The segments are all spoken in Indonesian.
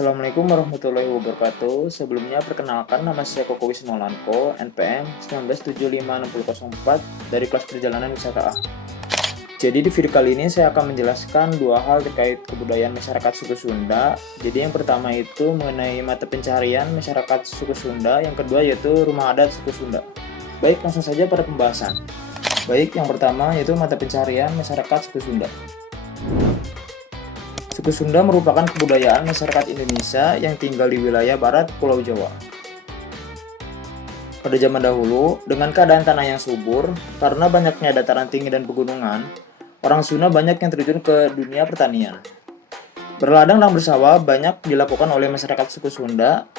Assalamualaikum warahmatullahi wabarakatuh. Sebelumnya perkenalkan, nama saya Koko Wismolanko, NPM 1975604 dari kelas perjalanan wisata A. Jadi di video kali ini saya akan menjelaskan dua hal terkait kebudayaan masyarakat suku Sunda. Jadi yang pertama itu mengenai mata pencaharian masyarakat suku Sunda, yang kedua yaitu rumah adat suku Sunda. Baik, langsung saja pada pembahasan. Baik, yang pertama yaitu mata pencaharian masyarakat suku Sunda. Suku Sunda merupakan kebudayaan masyarakat Indonesia yang tinggal di wilayah barat Pulau Jawa. Pada zaman dahulu, dengan keadaan tanah yang subur, karena banyaknya dataran tinggi dan pegunungan, orang Sunda banyak yang terjun ke dunia pertanian. Berladang dan bersawah banyak dilakukan oleh masyarakat suku Sunda,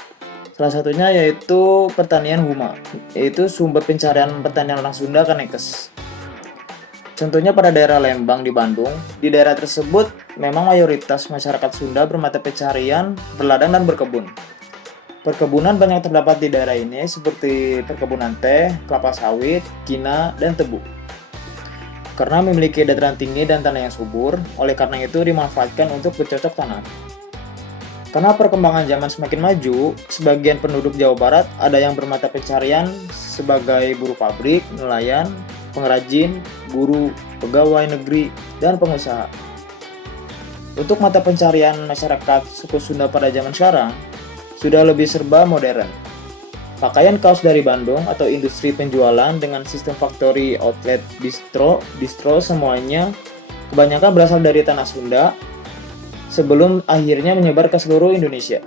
salah satunya yaitu pertanian huma, yaitu sumber pencaharian pertanian orang Sunda Kanekes. Contohnya pada daerah Lembang di Bandung, di daerah tersebut memang mayoritas masyarakat Sunda bermata pencaharian, berladang dan berkebun. Perkebunan banyak terdapat di daerah ini seperti perkebunan teh, kelapa sawit, kina, dan tebu. Karena memiliki dataran tinggi dan tanah yang subur, oleh karena itu dimanfaatkan untuk bercocok tanam. Karena perkembangan zaman semakin maju, sebagian penduduk Jawa Barat ada yang bermata pencaharian sebagai buruh pabrik, nelayan, pengrajin, guru, pegawai negeri, dan pengusaha. Untuk mata pencaharian masyarakat suku Sunda pada zaman sekarang, sudah lebih serba modern. Pakaian kaos dari Bandung atau industri penjualan dengan sistem factory outlet distro semuanya kebanyakan berasal dari tanah Sunda sebelum akhirnya menyebar ke seluruh Indonesia.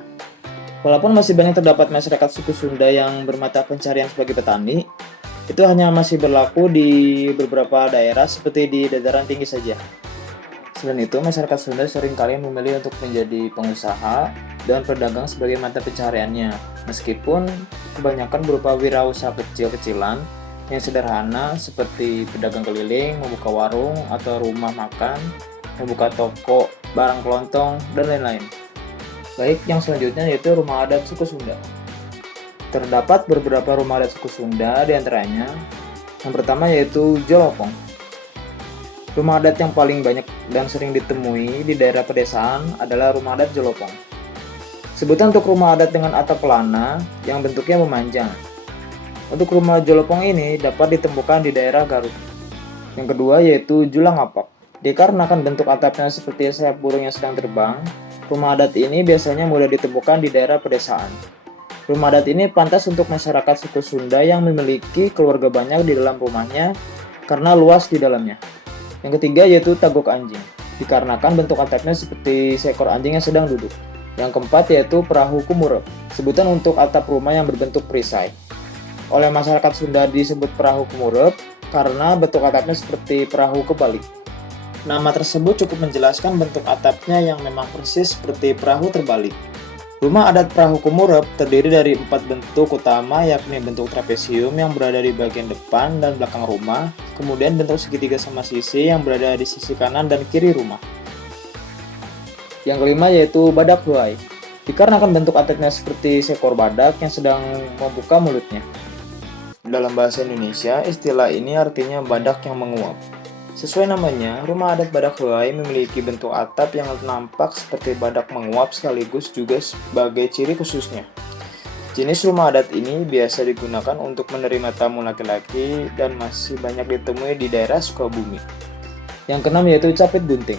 Walaupun masih banyak terdapat masyarakat suku Sunda yang bermata pencaharian sebagai petani, itu hanya masih berlaku di beberapa daerah seperti di dataran tinggi saja. Selain itu, masyarakat Sunda seringkali memilih untuk menjadi pengusaha dan pedagang sebagai mata pencahariannya, meskipun kebanyakan berupa wirausaha kecil-kecilan yang sederhana seperti pedagang keliling, membuka warung atau rumah makan, membuka toko, barang kelontong, dan lain-lain. Baik, yang selanjutnya yaitu rumah adat suku Sunda. Terdapat beberapa rumah adat suku Sunda, diantaranya yang pertama yaitu Jolopong. Rumah adat yang paling banyak dan sering ditemui di daerah pedesaan adalah rumah adat Jolopong. Sebutan untuk rumah adat dengan atap pelana yang bentuknya memanjang. Untuk rumah Jolopong ini dapat ditemukan di daerah Garut. Yang kedua yaitu Julang Apak. Dikarenakan bentuk atapnya seperti sayap burung yang sedang terbang, rumah adat ini biasanya mudah ditemukan di daerah pedesaan. Rumah adat ini pantas untuk masyarakat suku Sunda yang memiliki keluarga banyak di dalam rumahnya karena luas di dalamnya. Yang ketiga yaitu Tagok Anjing, dikarenakan bentuk atapnya seperti seekor anjing yang sedang duduk. Yang keempat yaitu Perahu Kumurep, sebutan untuk atap rumah yang berbentuk perisai. Oleh masyarakat Sunda disebut Perahu Kumurep karena bentuk atapnya seperti perahu kebalik. Nama tersebut cukup menjelaskan bentuk atapnya yang memang persis seperti perahu terbalik. Rumah adat Perahu Kumurep terdiri dari 4 bentuk utama, yakni bentuk trapesium yang berada di bagian depan dan belakang rumah, kemudian bentuk segitiga sama sisi yang berada di sisi kanan dan kiri rumah. Yang kelima yaitu Badak Huai, dikarenakan bentuk atapnya seperti seekor badak yang sedang membuka mulutnya. Dalam bahasa Indonesia, istilah ini artinya badak yang menguap. Sesuai namanya, rumah adat Badak Huai memiliki bentuk atap yang nampak seperti badak menguap sekaligus juga sebagai ciri khususnya. Jenis rumah adat ini biasa digunakan untuk menerima tamu laki-laki dan masih banyak ditemui di daerah Sukabumi. Yang keenam yaitu Capit Gunting.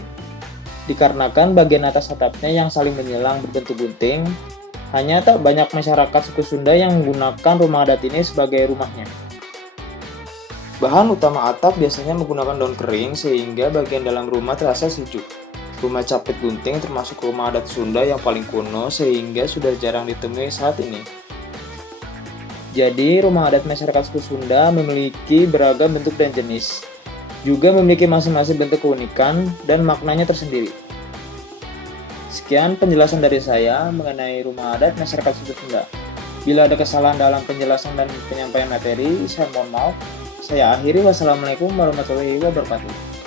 Dikarenakan bagian atas atapnya yang saling menyilang berbentuk gunting, hanya tak banyak masyarakat suku Sunda yang menggunakan rumah adat ini sebagai rumahnya. Bahan utama atap biasanya menggunakan daun kering sehingga bagian dalam rumah terasa sejuk. Rumah Capit Gunting termasuk rumah adat Sunda yang paling kuno sehingga sudah jarang ditemui saat ini. Jadi, rumah adat masyarakat suku Sunda memiliki beragam bentuk dan jenis. Juga memiliki masing-masing bentuk keunikan dan maknanya tersendiri. Sekian penjelasan dari saya mengenai rumah adat masyarakat suku Sunda. Bila ada kesalahan dalam penjelasan dan penyampaian materi, saya mohon maaf. Saya akhiri. Wassalamualaikum warahmatullahi wabarakatuh.